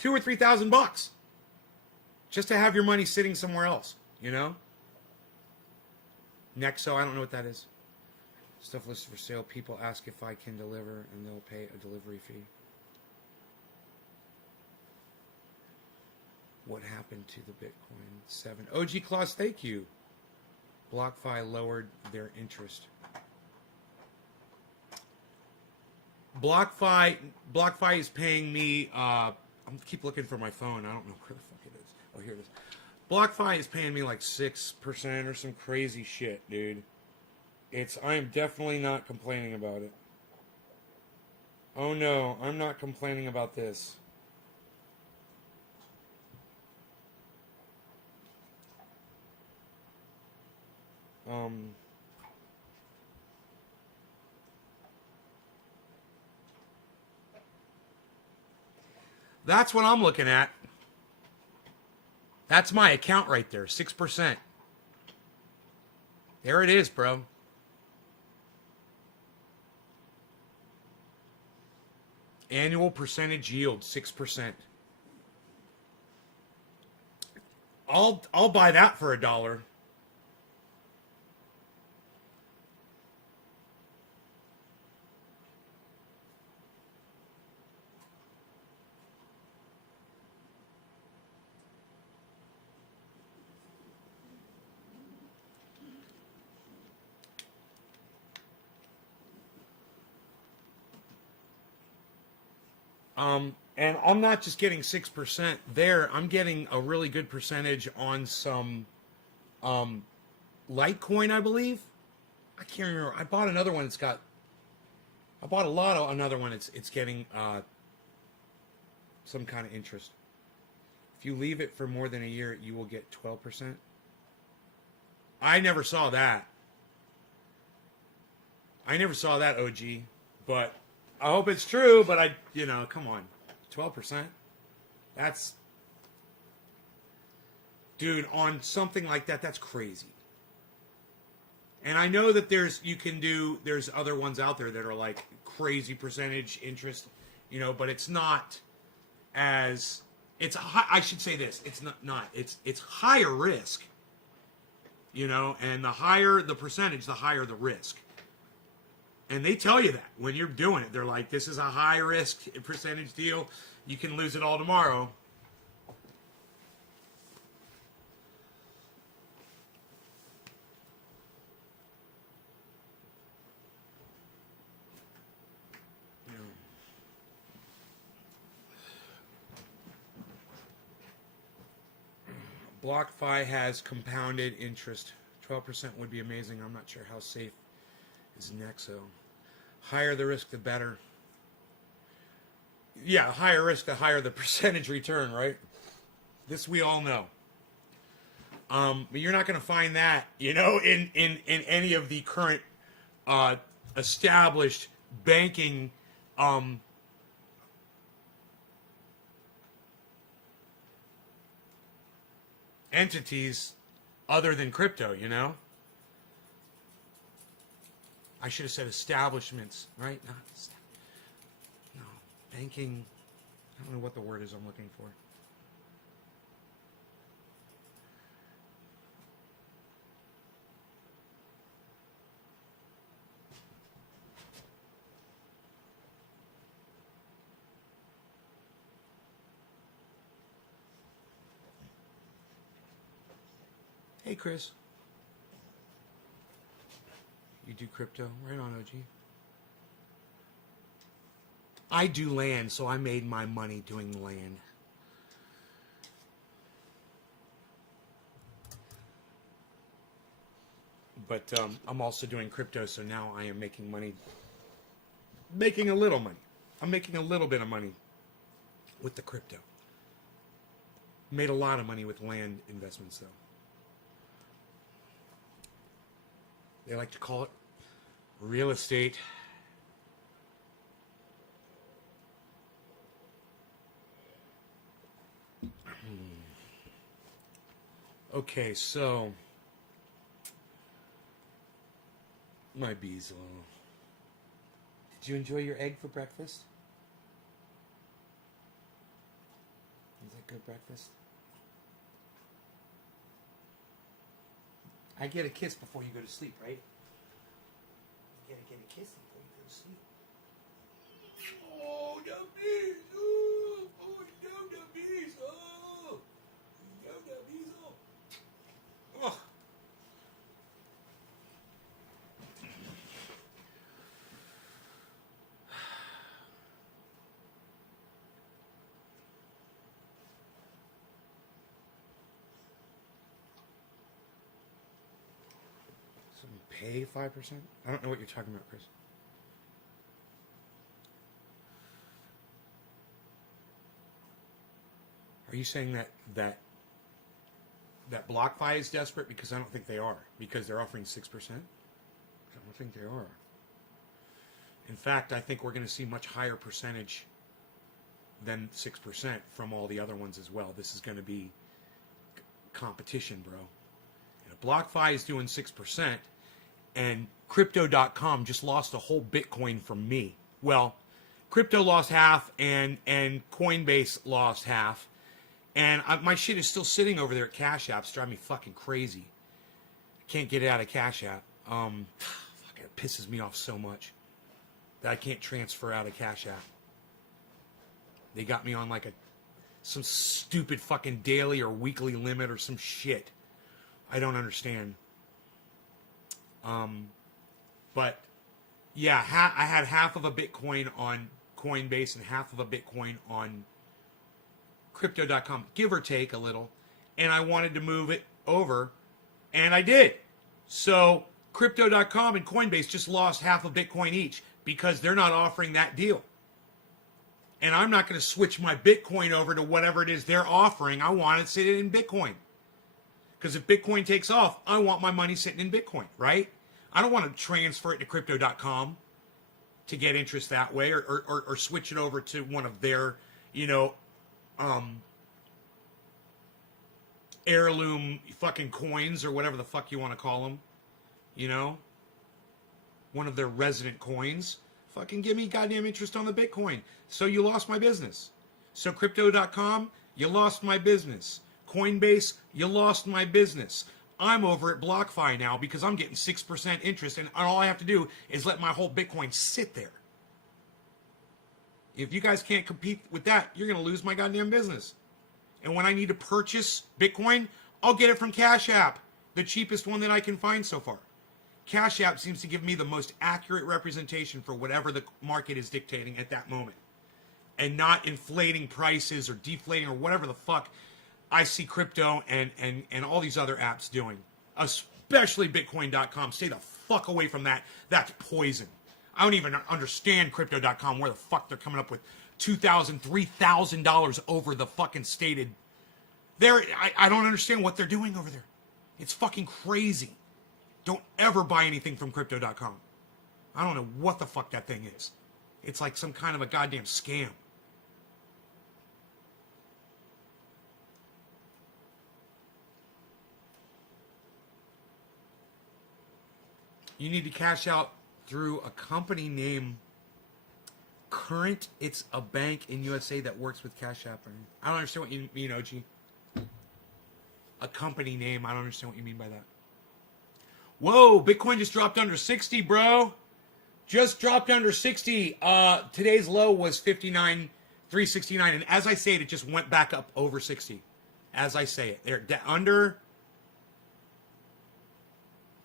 $2,000 or $3,000 just to have your money sitting somewhere else, you know? Nexo, I don't know what that is. Stuff listed for sale. People ask if I can deliver, and they'll pay a delivery fee. What happened to the Bitcoin 7? OG Claus, thank you. BlockFi lowered their interest. BlockFi is paying me. I'm keep looking for my phone. I don't know where the fuck it is. Oh, here it is. BlockFi is paying me like 6% or some crazy shit, dude. I am definitely not complaining about it. Oh no, I'm not complaining about this. That's what I'm looking at. That's my account right there, 6%. There it is, bro. Annual percentage yield, 6%. I'll buy that for $1. And I'm not just getting 6% there. I'm getting a really good percentage on some Litecoin, I believe. I can't remember. I bought another one. I bought a lot of another one. It's getting some kind of interest. If you leave it for more than a year, you will get 12%. I never saw that. OG. But I hope it's true. But come on. 12%? That's... Dude, on something like that, that's crazy. And I know that there's other ones out there that are like crazy percentage interest, but it's not as... I should say this. It's not. It's higher risk, and the higher the percentage, the higher the risk. And they tell you that when you're doing it. They're like, this is a high risk percentage deal. You can lose it all tomorrow. BlockFi has compounded interest. 12% would be amazing. I'm not sure how safe is Nexo. Higher the risk, the better. Yeah, higher risk, the higher the percentage return, right? This we all know. But you're not going to find that, in any of the current established banking entities other than crypto, I should have said establishments, right? No, banking. I don't know what the word is I'm looking for. Hey, Chris. You do crypto? Right on, OG. I do land, so I made my money doing land. But I'm also doing crypto, so now I am making money. Making a little money. I'm making a little bit of money with the crypto. Made a lot of money with land investments, though. They like to call it real estate. Okay, so my Beazle. Did you enjoy your egg for breakfast? Is that good breakfast? I get a kiss before you go to sleep, right? You gotta get a kiss before you go to sleep. Oh, the bees! Oh, no, the bees! Oh, no, the bees! Oh. Pay 5%? I don't know what you're talking about, Chris. Are you saying that BlockFi is desperate? Because I don't think they are. Because they're offering 6%? I don't think they are. In fact, I think we're going to see much higher percentage than 6% from all the other ones as well. This is going to be competition, bro. And if BlockFi is doing 6%, and Crypto.com just lost a whole Bitcoin from me. Well, Crypto lost half, and Coinbase lost half. And my shit is still sitting over there at Cash App. It's driving me fucking crazy. I can't get it out of Cash App. Fuck, it pisses me off so much that I can't transfer out of Cash App. They got me on like some stupid fucking daily or weekly limit or some shit. I don't understand. But yeah, I had half of a Bitcoin on Coinbase and half of a Bitcoin on Crypto.com, give or take a little, and I wanted to move it over, and I did. So Crypto.com and Coinbase just lost half a Bitcoin each because they're not offering that deal. And I'm not going to switch my Bitcoin over to whatever it is they're offering. I want it sitting in Bitcoin. Because if Bitcoin takes off, I want my money sitting in Bitcoin, right? I don't want to transfer it to Crypto.com to get interest that way, or switch it over to one of their, heirloom fucking coins or whatever the fuck you want to call them. One of their resident coins. Fucking give me goddamn interest on the Bitcoin. So you lost my business. So Crypto.com, you lost my business. Coinbase, you lost my business. I'm over at BlockFi now because I'm getting 6% interest, and all I have to do is let my whole Bitcoin sit there. If you guys can't compete with that, you're going to lose my goddamn business. And when I need to purchase Bitcoin, I'll get it from Cash App, the cheapest one that I can find so far. Cash App seems to give me the most accurate representation for whatever the market is dictating at that moment, and not inflating prices or deflating or whatever the fuck I see crypto and all these other apps doing, especially Bitcoin.com. Stay the fuck away from that. That's poison. I don't even understand Crypto.com, where the fuck they're coming up with $2,000, $3,000 over the fucking stated. I don't understand what they're doing over there. It's fucking crazy. Don't ever buy anything from Crypto.com. I don't know what the fuck that thing is. It's like some kind of a goddamn scam. You need to cash out through a company name. Current, it's a bank in USA that works with Cash App. I don't understand what you mean, OG. A company name, I don't understand what you mean by that. Whoa, Bitcoin just dropped under 60, bro. Just dropped under 60. Today's low was 59,369. And as I say it just went back up over 60. As I say it. They're under.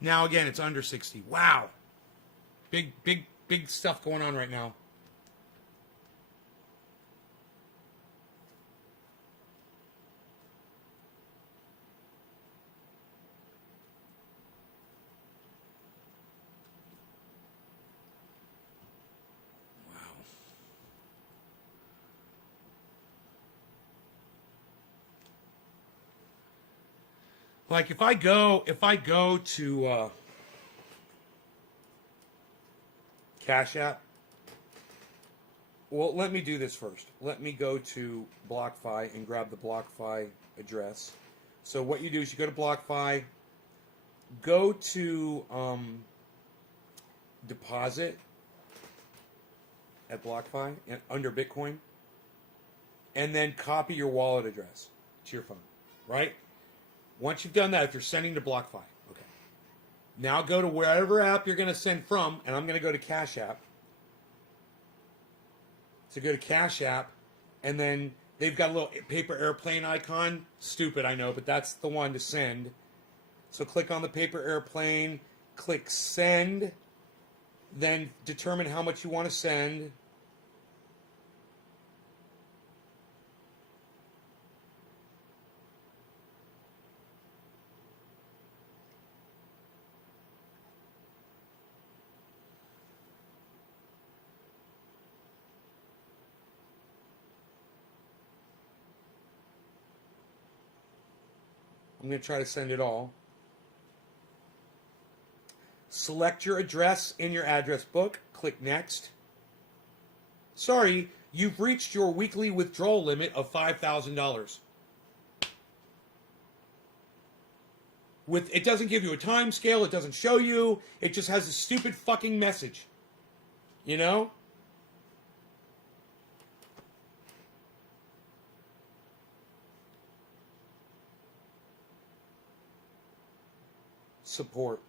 Now again, it's under 60. Wow. Big stuff going on right now. Like if I go to Cash App, well, let me do this first. Let me go to BlockFi and grab the BlockFi address. So what you do is you go to BlockFi, go to deposit at BlockFi and under Bitcoin, and then copy your wallet address to your phone, right? Once you've done that, if you're sending to BlockFi, okay. Now go to wherever app you're going to send from, and I'm going to go to Cash App. So go to Cash App, and then they've got a little paper airplane icon. Stupid, I know, but that's the one to send. So click on the paper airplane, click send, then determine how much you want to send. I'm going to try to send it all. Select your address in your address book. Click Next. Sorry, you've reached your weekly withdrawal limit of $5,000. It doesn't give you a time scale. It doesn't show you. It just has a stupid fucking message. You know? Support.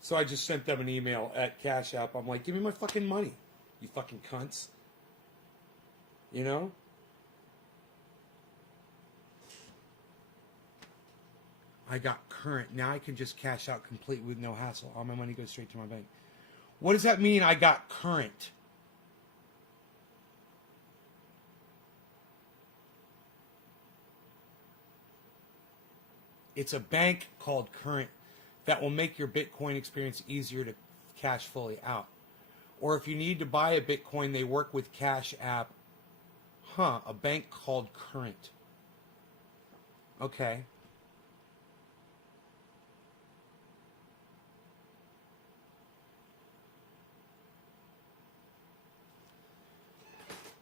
So I just sent them an email at Cash App. I'm like, give me my fucking money, you fucking cunts. You know? I got current. Now I can just cash out complete with no hassle. All my money goes straight to my bank. What does that mean, I got current? It's a bank called Current that will make your Bitcoin experience easier to cash fully out. Or if you need to buy a Bitcoin, they work with Cash App. A bank called Current. Okay.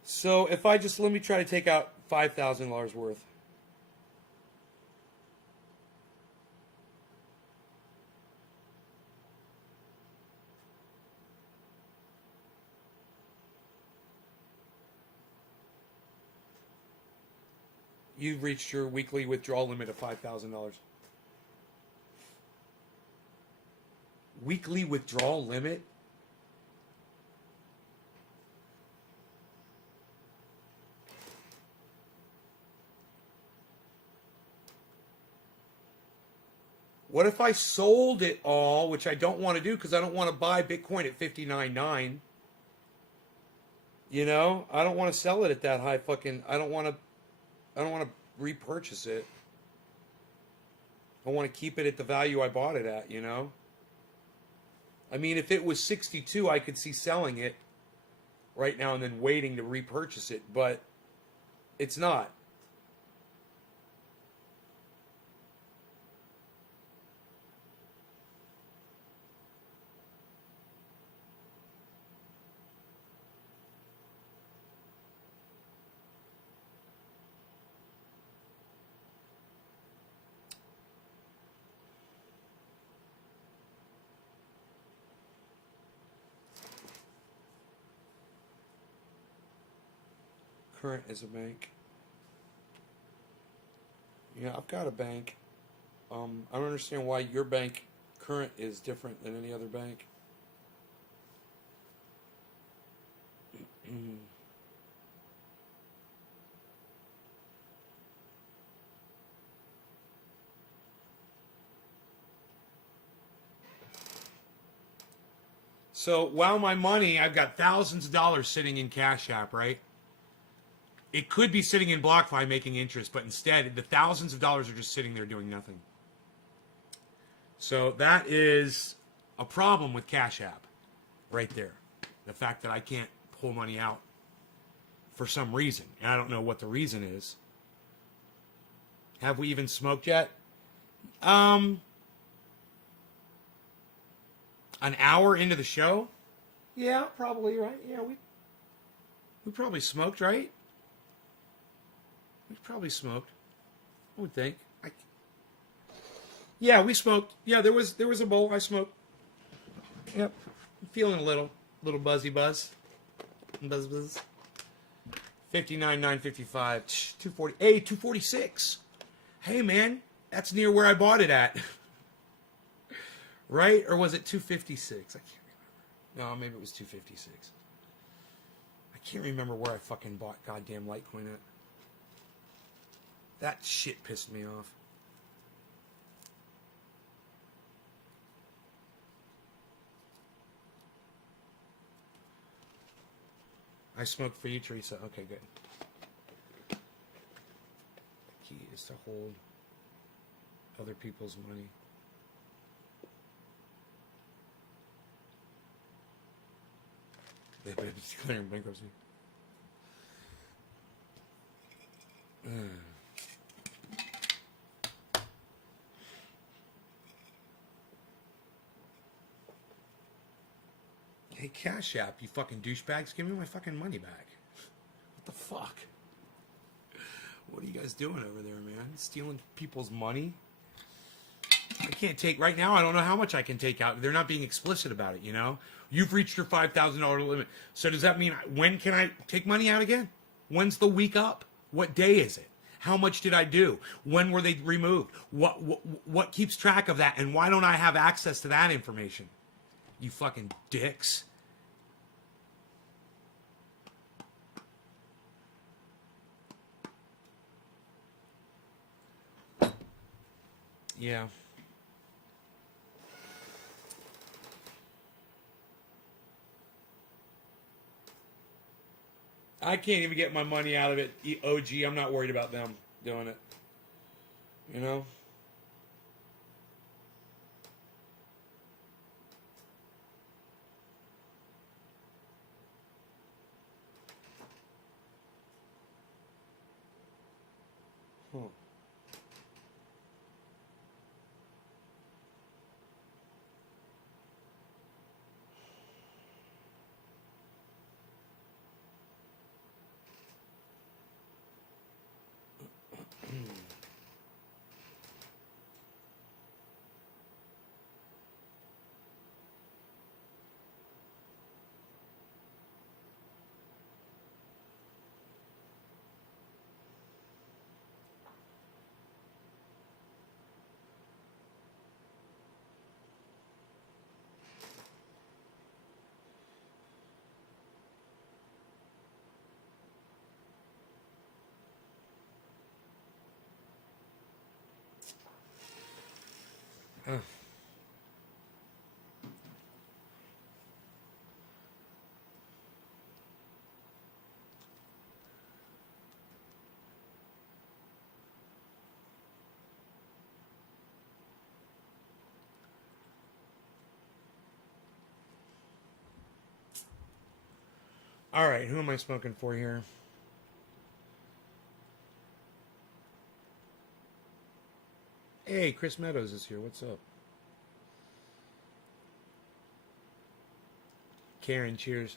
So if I just, let me try to take out $5,000 worth. You've reached your weekly withdrawal limit of $5,000. Weekly withdrawal limit? What if I sold it all, which I don't want to do because I don't want to buy Bitcoin at $59.9? You know, I don't want to sell it at that high fucking, I don't want to repurchase it. I want to keep it at the value I bought it at, you know? I mean, if it was 62, I could see selling it right now and then waiting to repurchase it, but it's not. Current is a bank. Yeah, I've got a bank. I don't understand why your bank current is different than any other bank. So, while my money, I've got thousands of dollars sitting in Cash App, right? It could be sitting in BlockFi making interest, but instead, the thousands of dollars are just sitting there doing nothing. So, that is a problem with Cash App, right there. The fact that I can't pull money out for some reason. And I don't know what the reason is. Have we even smoked yet? An hour into the show? Yeah, probably, right? Yeah, we probably smoked, right? We probably smoked. I would think. Yeah, we smoked. Yeah, there was a bowl. I smoked. Yep. I'm feeling a little buzz. Buzz. 59,955. 240. Hey, 246. Hey, man, that's near where I bought it at. Right? Or was it 256? I can't remember. No, maybe it was 256. I can't remember where I fucking bought goddamn Litecoin at. That shit pissed me off. I smoked for you, Teresa. Okay, good. The key is to hold other people's money. They've been declaring bankruptcy. Hey, Cash App, you fucking douchebags, give me my fucking money back. What the fuck? What are you guys doing over there, man? Stealing people's money? I can't take, right now, I don't know how much I can take out. They're not being explicit about it, you know? You've reached your $5,000 limit. So does that mean, when can I take money out again? When's the week up? What day is it? How much did I do? When were they removed? What keeps track of that? And why don't I have access to that information? You fucking dicks. Yeah. I can't even get my money out of it. OG, I'm not worried about them doing it. You know? Huh. Huh. All right, who am I smoking for here? Hey, Chris Meadows is here. What's up? Karen, cheers.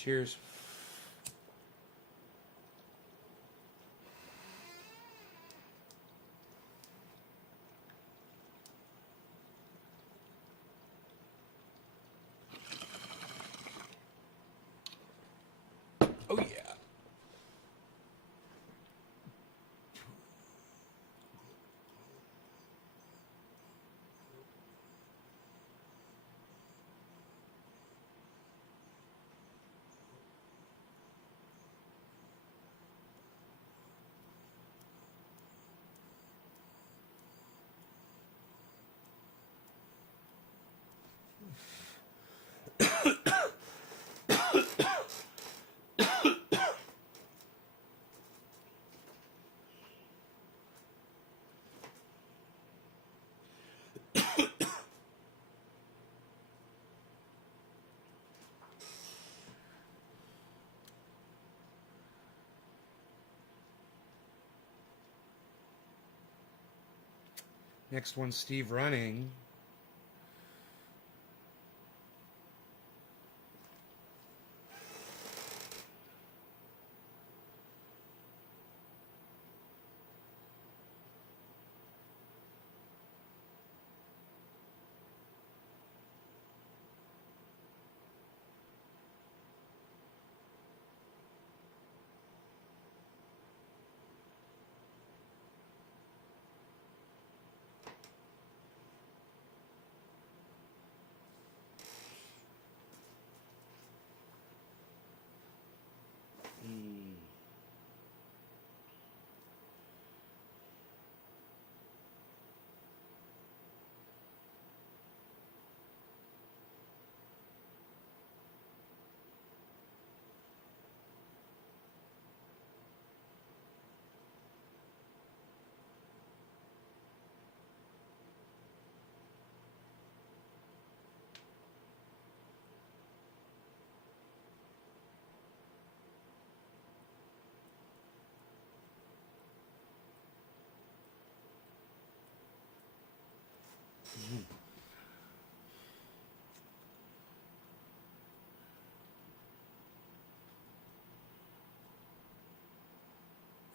Cheers. Oh, yeah. Next one, Steve running.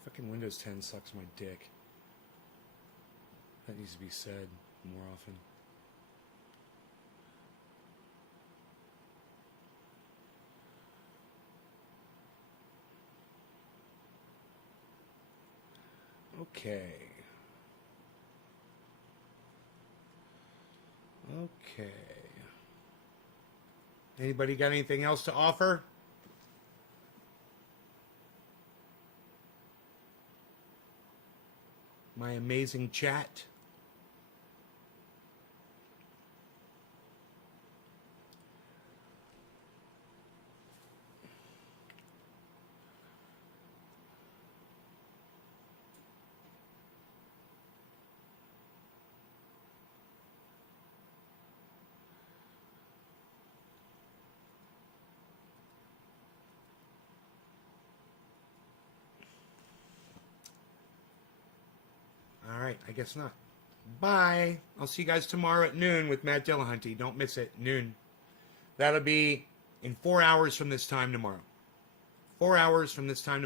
Fucking Windows 10 sucks my dick. That needs to be said more often. Okay. Okay. Anybody got anything else to offer? My amazing chat. All right, I guess not. Bye. I'll see you guys tomorrow at noon with Matt Dillahunty. Don't miss it. Noon. That'll be in 4 hours from this time tomorrow. 4 hours from this time tomorrow.